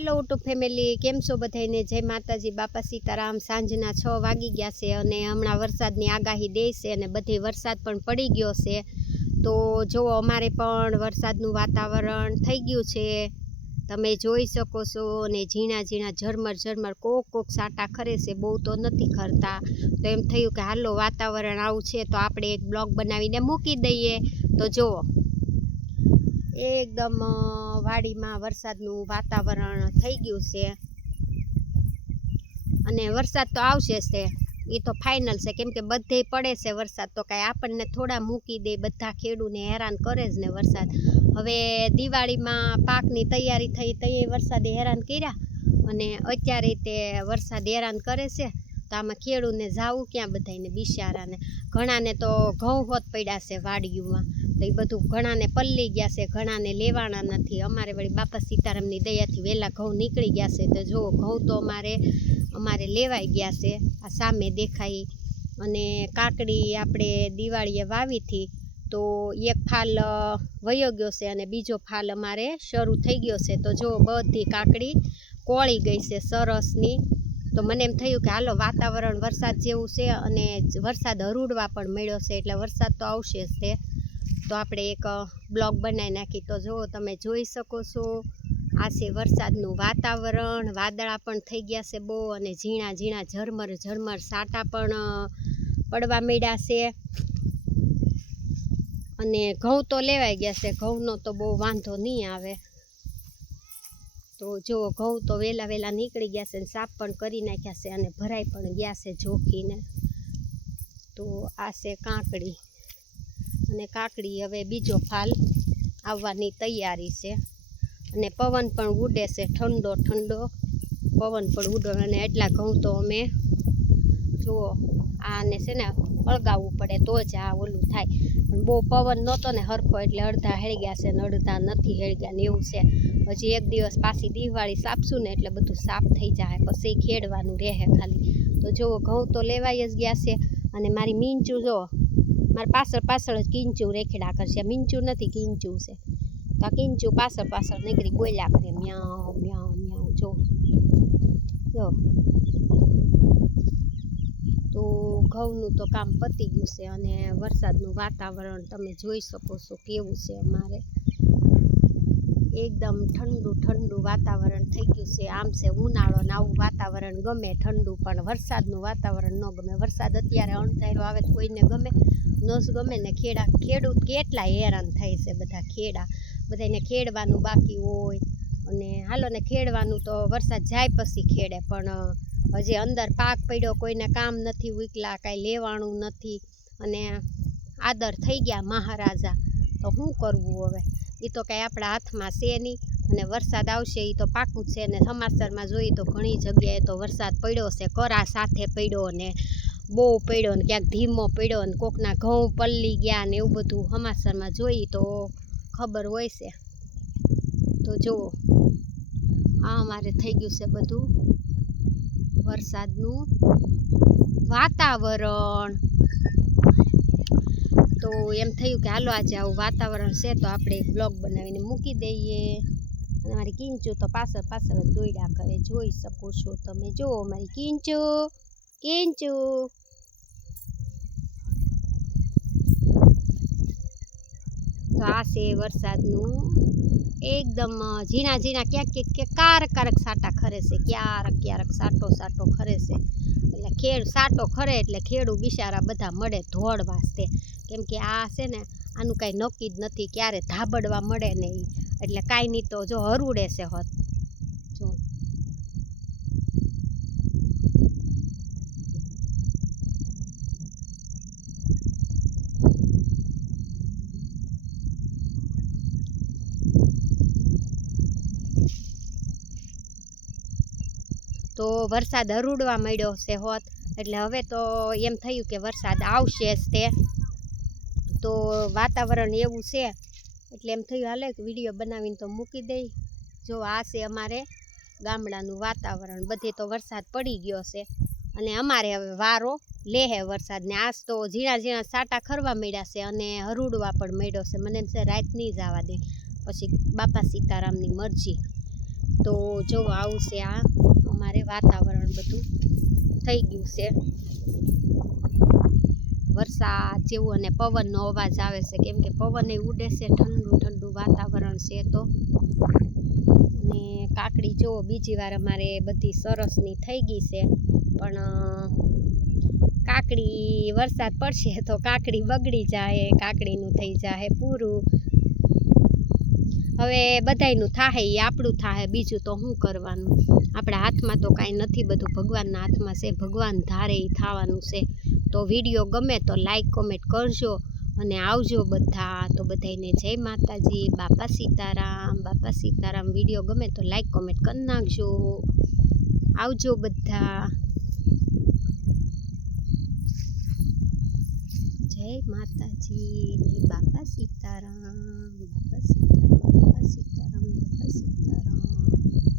Hello YouTube family, કેમ છો બધાને? જય માતાજી, બાપા સીતારામ। સાંજના 6 વાગી ગયા છે અને હમણાં વરસાદની આગાહી દે છે અને બધે વરસાદ પણ પડી ગયો છે। તો જો અમારે પણ વરસાદનું વાતાવરણ થઈ ગયું છે, તમે જોઈ શકો છો। અને ઝીણા ઝીણા ઝરમર ઝરમર કોક કોક સાટા ખરે છે, બહુ તો નથી ખરતા। તો એમ થયું કે હાલો વાતાવરણ આવું છે તો આપણે એક બ્લોગ બનાવીને મૂકી દઈએ। તો જુઓ, एकदम वाड़ी में वरसादनु वातावरण थई गयुं छे अने वरसाद तो आवशे छे, ए तो फाइनल छे, केम के बधे पड़े छे वरसाद। तो कांई आपणने थोड़ा मूकी दे, बधा खेडूने हैरान करे ज ने वरसाद। हवे दिवाळी में पाकनी तैयारी थई तई वरसादे हैरान कर्या अने अत्यारे ते वरसाद हैरान करे छे। तो आमां खेडूने जावुं क्यां बधाने बिचाराने? घणाने तो घऊं होत पड्या छे वाडीओमां, तो ए बधुं घणाने पल्ली गया छे, घणाने लेवाना नथी। अमारे वળી बापा सीतारामनी दयाथी वेला घऊं નીકળી ગયા છે। तो जो घऊं तो अमारे लेवाई गया छे, आ सामे देखाई। अने काकड़ी आपणे दिवाळीए वावी थी तो एक फाल वयो गयो छे अने बीजो फाल अमारे शरू थई गयो छे। तो जो बधी काकड़ी कोળી गई छे सरसनी। तो मने एम थयुं के हालो वातावरण वरसाद जेवुं छे अने वरसाद हरूडवा पण मळ्यो छे, एटले वरसाद तो आवशे ज ते। तो आपणे एक ब्लॉग बनावी नाखी। तो जो तमे जोई शको छो, आ छे वरसादनुं वातावरण। वादळा पण थई गया छे बो अने झीणा झीणा झरमर झरमर साटा पण पड़वा मळ्या छे। अने घऊं तो लेवाई गया छे, घऊंनो तो बहु वांधो नहीं आवे। तो जो घऊं तो वेला वेला निकળી ગયા છે, સાફ પણ કરી નાખ્યા છે અને ભરાઈ પણ ગયા છે જોખીને। તો આ છે કાકડી અને કાકડી હવે બીજો ફાલ આવવાની તૈયારી છે અને પવન પણ ઉડે છે, ઠંડો ઠંડો પવન પણ ઉડે। અને એટલા ઘઉં તો અમે જુઓ આને છે ને અળગાવવું પડે તો જ આ ઓલું થાય। પણ બહુ પવન નહોતો ને હરખો, એટલે અડધા હેળગ્યા છે ને અડધા નથી હેળગ્યા ને એવું છે। હજી એક દિવસ પાછી દિવાળી સાપશું ને એટલે બધું સાફ થઈ જાય, પછી ખેડવાનું રહે ખાલી। તો જુઓ ઘઉં તો લેવાઈ જ ગયા છે અને મારી મીંચું જો મારી પાછળ પાછળ જ કીંચું રેખડા કરશે। મીંચું નથી, કીંચું છે। તો આ કીંચું પાછળ પાછળ નીકળી બોલ્યા કરે મ્યાઉ મ્યાઉ મ્યાઉ। જો તો ઘઉંનું તો કામ પતી ગયું છે અને વરસાદનું વાતાવરણ તમે જોઈ શકો છો કેવું છે અમારે। एकदम ठंडू ठंडू वातावरण थई गयुं छे। आम से उनाळो ने आवुं वातावरण गमे ठंडू, पण वरसादनुं वातावरण न गमे। वरसाद अत्यारे अणधार्यो आवे तो कोईने गमे न ज गमे ने। खेडूत केटला हैरान थाय छे, बधा खेडा बधाने खेडवानुं बाकी होय अने हालो ने खेडवानुं तो वरसाद जाय पछी खेडे। पण हजी अंदर पाक पड्यो, कोईने काम नथी उकला, कांई लेवाणुं नथी अने आदर थई गया महाराजा। तो शुं करवुं हवे? ए तो कांई आपणा हाथमां छे नहीं अने वरसाद आवशे ए तो पाक्कुं ज छे। ने समाचारमां जोईए तो घणी जग्याए तो वरसाद पड्यो छे, करा साथे पड्यो ने बहू पड्यो ने क्यांक धीमो पड्यो ने कोकना घऊं पल्ली गया ने एवुं बधुं समाचारमां जोईए तो खबर होय छे। तो जुओ आ अमारे थई गयुं छे बधुं वरसादनुं वातावरण। तो एम थयुं के हालो आज आवुं वातावरण छे तो आपणे एक ब्लॉग बनावीने मूकी दઈએ। अने मारी कींचू तो पाछळ पाछळ ज दौड्या करे, जोई शको छो तमे। जुओ मारी कींचू कींचू। तो आ छे वरसादनुं एकदम झीणा झीणा क्यांक क्यारक क्यारक साटा खरे छे, क्यारक क्यारक साटो साटो खरे छे। એટલે ખેડ સાટો ખરે એટલે ખેડૂ બિચારા બધા મળે ધોળવા તે, કેમ કે આ છે ને આનું કાંઈ નક્કી જ નથી ક્યારે ધાબડવા મળે ને ઈ। એટલે કાંઈ નહીં તો જો હરુડે છે હોત જો। तो वरसाद हरूडवा मळ्यो छे होत એટલે હવે તો એમ થયું કે વરસાદ આવશે જ તે। તો વાતાવરણ એવું છે એટલે એમ થયું હાલે કે વિડીયો બનાવીને તો મૂકી દઈ। જો આ છે અમારે ગામડાનું વાતાવરણ, બધે તો વરસાદ પડી ગયો છે અને અમારે હવે વારો લેહે વરસાદને। આજ તો ઝીણા ઝીણા સાટા ખરવા મળ્યા છે અને હરૂડવા પણ મળ્યો છે। મને એમ છે રાત નહીં જવા દે, પછી બાપા સીતારામની મરજી। તો જો આવું છે આ અમારે વાતાવરણ બધું થઈ ગયું છે વરસાદ જેવું, અને પવનનો અવાજ આવે છે કેમ કે પવન એ ઉડે છે, ઠંડુ ઠંડુ વાતાવરણ છે. તો અને કાકડી જો બીજી વાર અમારે બધી સરસની થઈ ગઈ છે, પણ કાકડી વરસાદ પડશે તો કાકડી બગડી જાય, કાકડીનું થઈ જાય પૂરું. હવે બધાયનું થાહે એ આપણું થાહે, બીજું તો શું કરવાનું, આપણા હાથમાં તો કાંઈ નથી, બધું ભગવાનના હાથમાં છે, ભગવાન ધારે એ થવાનું છે. તો વિડીયો ગમે તો લાઈક કોમેન્ટ કરજો અને આવજો બધા. તો બધાને જય માતાજી, બાપા સીતારામ, બાપા સીતારામ. વિડીયો ગમે તો લાઈક કોમેન્ટ કરી નાખજો, આવજો બધા. જય માતાજી, બાપા સીતારામ, બાપા સીતારામ, બાપા સીતારામ, બાપા સીતારામ.